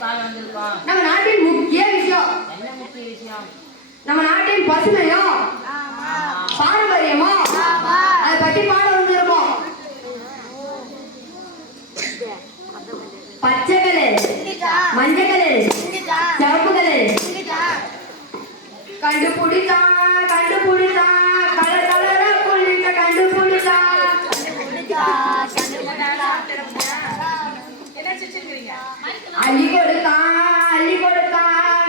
நம்ம நாட்டின் முக்கிய விஷயம் நம்ம நாட்டின் பசுமையும் பாரம்பரியமும் அதை பற்றி பாட வந்திருக்கோம். பச்சை கலர், மஞ்சள் கலர், சிவப்பு கலர் கண்டுபிடிச்சா கலர் கலரா புள்ளிட்ட கண்டுபிடிச்சா அள்ளி கொடுத்தா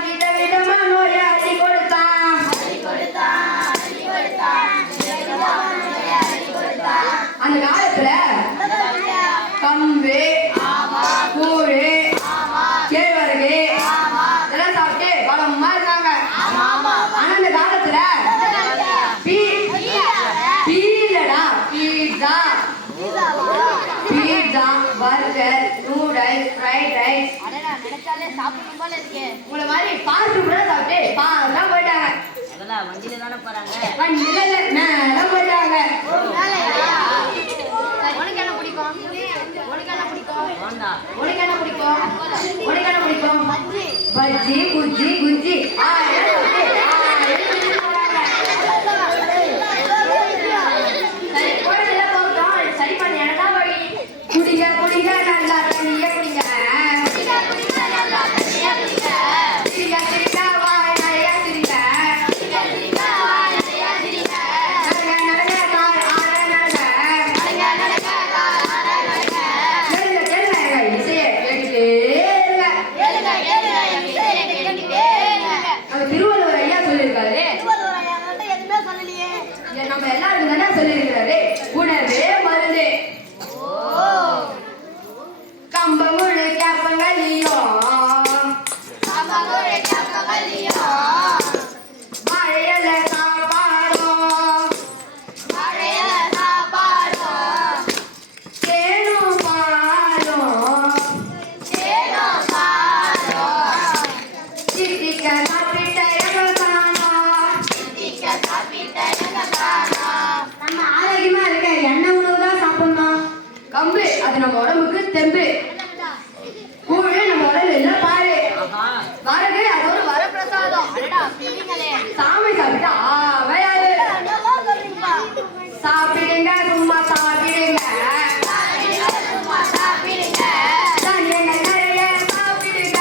வித விதமா நோய அள்ளி கொடுத்தா அந்த காலத்துல கம்பு கூழு கேழ்வரகு இதெல்லாம் சாப்பிட்டு பலமா இருக்காங்க. ஆனா அந்த காலத்துல pizza burger noodles fried rice உங்களை மாதிரி பாஸ்ட் கூட சாப்பிட்டு பாஸ்டா போயிட்டாங்க. வண்டியில தானே போறாங்க. வண்டியில மேல போயிட்டாங்க. உனக்கு என்ன பிடிக்கும்? பஜ்ஜி குஜ்ஜி சரி பண்ணி எனக்கா வழி குடிங்க நல்லா தண்ணிய குடிங்க நம்ம எல்லாரும் தானே சொல்லியிருக்கிறாரு உணவே மருந்து. கம்பமுழு கேப்பங்கலியும் மழையில சாப்பாடும் தேனும் பாலும் சித்திக்க சாப்பிட்ட நம்ம ஆரோக்கியமா இருக்க எண்ணெய் உணவு தான் சாப்பிடணும். கம்பு அது நம்ம உடம்புக்கு தெம்பு. கூழு நம்ம உடம்புல இல்ல பாரு. வரகு அது ஒரு வரப்பிரசாதம். சாமி சாப்பிட்டா ஆவையாது. சாப்பிடுங்க சும்மா சாப்பிடுங்க தானியங்கள் நிறைய சாப்பிடுங்க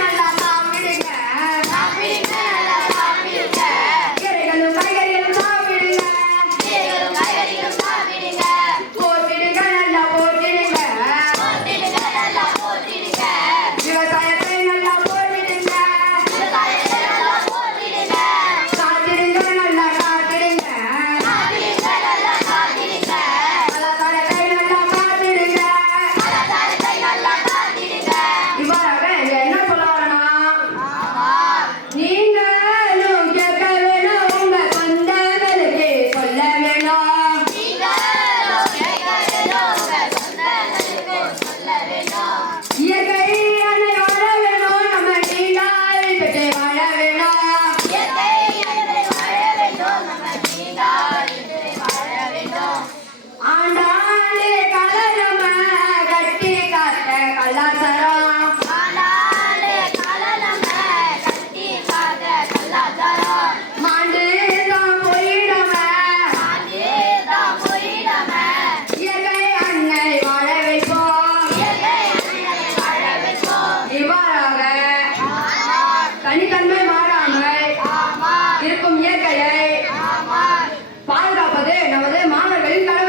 நல்லா சாப்பிடுங்க கீரைகளும் காய்கறிகளும் சாப்பிடுங்க போட்டிடுங்க நல்லா போட்டிடுங்க விவசாயத்தை நல்லா போட்டிடுங்க காத்திடுங்க நல்லா காத்திடுங்க பலகாரத்தை நல்லா காத்திடுங்க. இவ்வாறாக இங்க என்ன சொல்ல வரேன்னா நீங்களும் கேட்க வேணும் உங்க சொந்தங்களுக்கு சொல்ல வேணும். இயற்கை அன்னை வாழ வேணும் நம்ம நீண்டால் பெற்று வாழ வேணும். ஆண்டாண்டு கலரம கட்டி காத்த கலாச்சாரம் மாண்டு தான் போயிடாம இயற்கை அன்னை வாழ வைப்போம். இவ்வாறாக தனித்தன்மை மாறாமல் இருக்கும் இயற்கையை பாதுகாப்பது நமது மாணவர்களின் கடமை.